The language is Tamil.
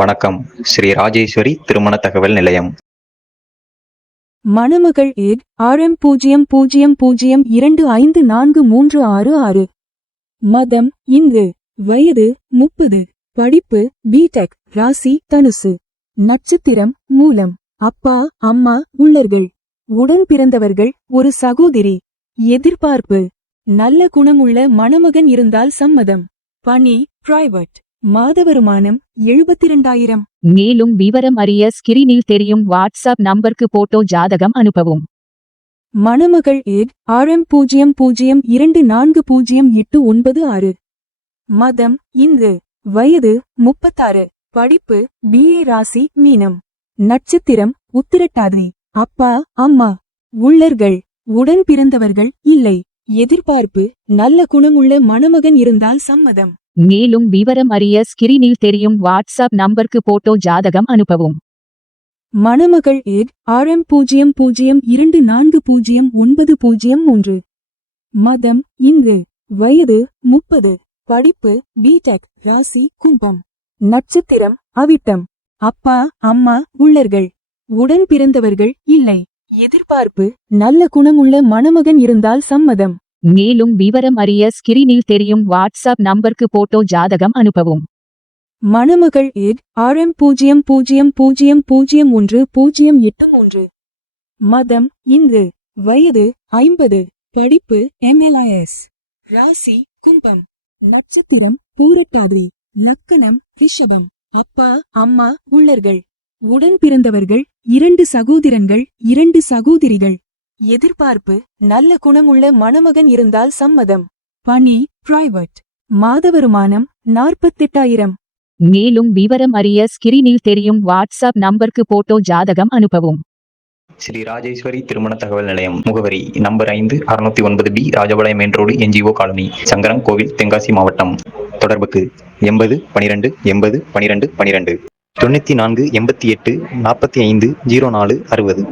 வணக்கம். ஸ்ரீ ராஜேஸ்வரி திருமண தகவல் நிலையம். மணமகள் ஏட் RM0002543666. மதம் இந்து. வயது 30. படிப்பு பிடெக். ராசி தனுசு. நட்சத்திரம் மூலம். அப்பா அம்மா உள்ளர்கள். உடன் பிறந்தவர்கள் ஒரு சகோதரி. எதிர்பார்ப்பு நல்ல குணமுள்ள மணமகன் இருந்தால் சம்மதம். பணி பிரைவேட். மாத வருமானம் 72,000. மேலும் விவரம் அறிய ஸ்கிரீனில் தெரியும் வாட்ஸ்அப் நம்பருக்கு போட்டோ ஜாதகம் அனுப்பவும். மணமகள் ஏட் RM00240896. மதம் இந்து. வயது 36. படிப்பு BA. ராசி மீனம். நட்சத்திரம் உத்திரட்டாதி. அப்பா அம்மா உள்ளர்கள். உடன் பிறந்தவர்கள் இல்லை. எதிர்பார்ப்பு நல்ல குணமுள்ள மணமகன் இருந்தால் சம்மதம். மேலும் விவரம் அறிய ஸ்கிரீனில் தெரியும் வாட்ஸ்அப் நம்பருக்கு போட்டோ ஜாதகம் அனுப்பவும். மணமகள் ஏட் RM00240903. மதம் இந்து. வயது 30. படிப்பு பிடெக். ராசி கும்பம். நட்சத்திரம் அவிட்டம். அப்பா அம்மா உள்ளர்கள். உடன் பிறந்தவர்கள் இல்லை. எதிர்பார்ப்பு நல்ல குணமுள்ள மணமகன் இருந்தால் சம்மதம். மேலும் விவரம் அறிய ஸ்கிரீனில் தெரியும் வாட்ஸ்அப் நம்பருக்கு போட்டோ ஜாதகம் அனுப்பவும். மணமகள் ஏட் RM00001083. மதம் இந்து. வயது 50. படிப்பு MLS. ராசி கும்பம். நட்சத்திரம் பூரட்டாதி. லக்கணம் ரிஷபம். அப்பா அம்மா உள்ளர்கள். உடன் பிறந்தவர்கள் 2 சகோதரன்கள் 2 சகோதரிகள். எதிர்பார்ப்பு நல்ல குணமுள்ள மணமகன் இருந்தால் சம்மதம். பணி பிரைவேட். மாத வருமானம் 48,000. மேலும் விவரம் அறிய ஸ்கிரீனில் தெரியும் வாட்ஸ்அப் நம்பருக்கு போட்டோ ஜாதகம் அனுப்பவும். ஸ்ரீ ராஜேஸ்வரி திருமண தகவல் நிலையம். முகவரி number 5 609B Rajapalayam main road NGO colony, Sankaran கோவில், தென்காசி மாவட்டம். தொடர்புக்கு 80 12 80 12 12 94 88 45 04 60.